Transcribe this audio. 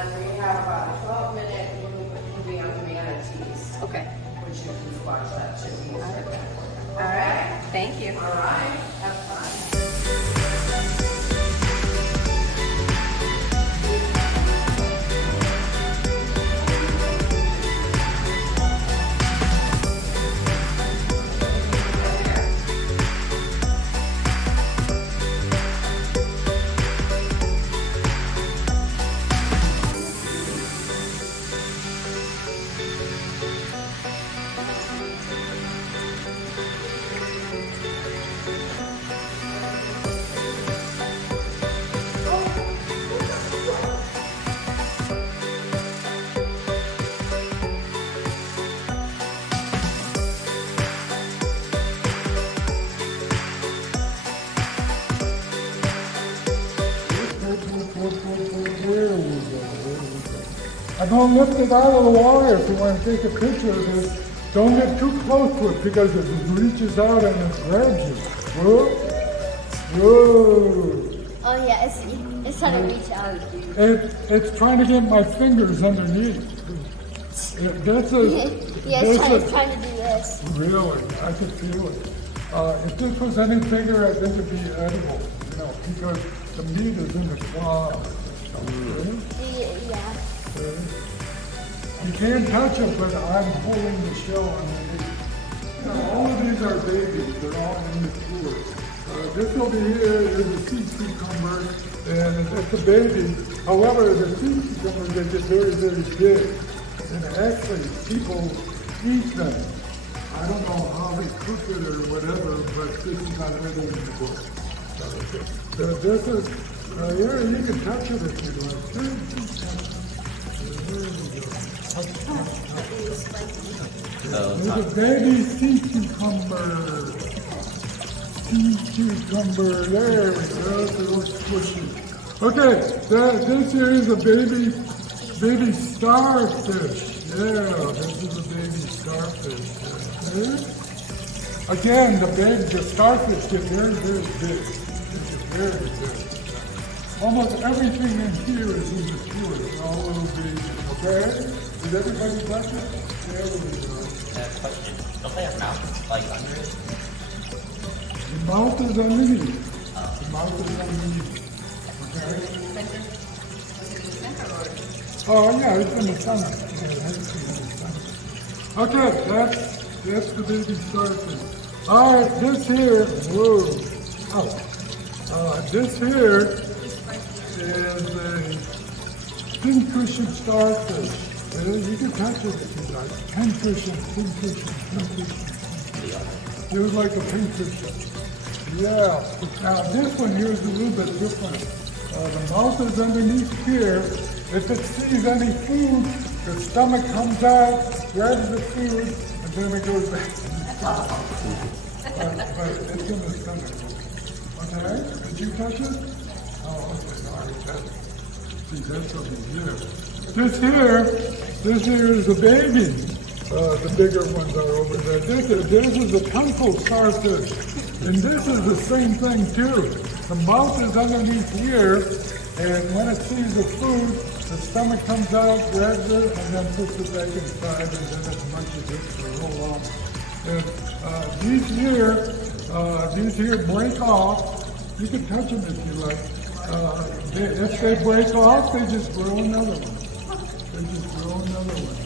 then we have about a 12-minute movie on manatees, Okay. which you can watch that too. We'll start that for you. All right. Thank you. All right. Have fun. There we go. I'm going to lift it out of the water if you want to take a picture of this. Don't get too close to it because it reaches out and it grabs you. Whoa. Whoa. Oh yeah, it's trying to reach out. It's trying to get my fingers underneath. This is, Yeah, it's trying to do this. really, I can feel it. If this was any bigger, I think it'd be edible, you know, because the meat is in the swab. Yeah. You can't touch it, but I'm holding the shell underneath. You know, all of these are babies. They're all in the cooler. This over here is a sea cucumber, and it's a baby. However, the sea cucumbers, they get very, very big. And actually, people eat them. I don't know how they cook it or whatever, but this is not really in the book. This is, here, you can touch it if you like. There we go. There's a baby sea cucumber. Sea cucumber. There we go. It's a little squishy. Okay, this here is a baby starfish. Yeah, this is a baby starfish. Again, the starfish get very, very big. They get very big. Almost everything in here is in the sewer. It's all little babies. Okay? Did everybody touch it? There we go. Question. Don't they have mouths like under it? The mouth is underneath. The mouth is underneath. Okay? Oh yeah, it's in the stomach. Yeah, that's in the stomach. Okay, that's the baby starfish. All right, this here, whoa. This here is a pincushion starfish. You can touch it if you like. Pincushion. It was like a pincushion. Yeah. Now this one here is a little bit different. The mouth is underneath here. If it sees any food, the stomach comes out, grabs the food, and then it goes back to the stomach. But it's in the stomach. Okay? Did you touch it? Oh, okay. All right. See, that's over here. This here is a baby. The bigger ones are over there. This is a tuncle starfish. And this is the same thing too. The mouth is underneath here, and when it sees the food, the stomach comes out, grabs it, and then puts it back inside, and then it munches it for a little while. And these here break off. You can touch them if you like. If they break off, they just grow another one. They just grow another one.